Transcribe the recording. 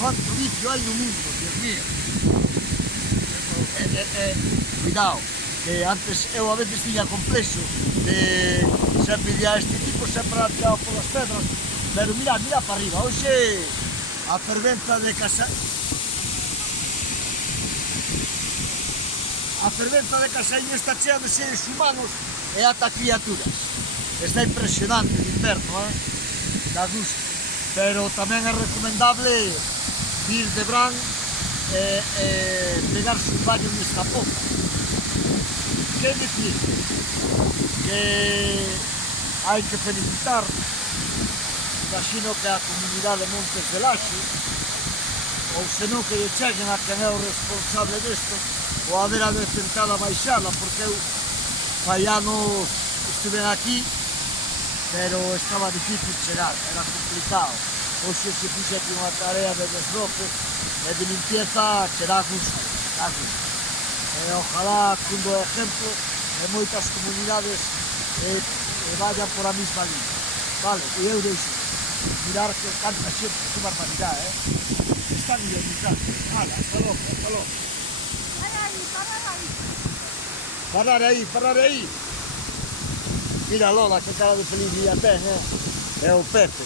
Quanto vicio hai no mundo, Dios mío. Cuidado, que antes eu a veces tiña complexo de sempre día este tipo, sempre tirado polas pedras, pero mira para arriba, hoxe a fervenza de casa... A fervenza de Casaín está chea de seres humanos e ata criaturas. Está impresionante o inverno, da gusto. Pero tamén é recomendable ir de verán e pegarse un baño nesta popa. Que decir? Que hai que felicitar, imagino que a comunidade de Montes de Laxe, ou senón que lle cheguen a quen é o responsable desto, ou a ver a de tentar baixala, porque eu fai anos estuve aquí, pero estaba difícil chegar, era complicado. Hoxe se fixe aquí unha tarea de desbroce e de limpieza que dá gusto, dá gusto. E ojalá, cundo exemplo, de moitas comunidades vayan por a mesma línea. Vale, e eu deixo mirar que canta xente, que barbaridade, están ionizados. Hala, hasta logo. Parar aí. Mira Lola, que cara de felicidade ten, é o Pepe.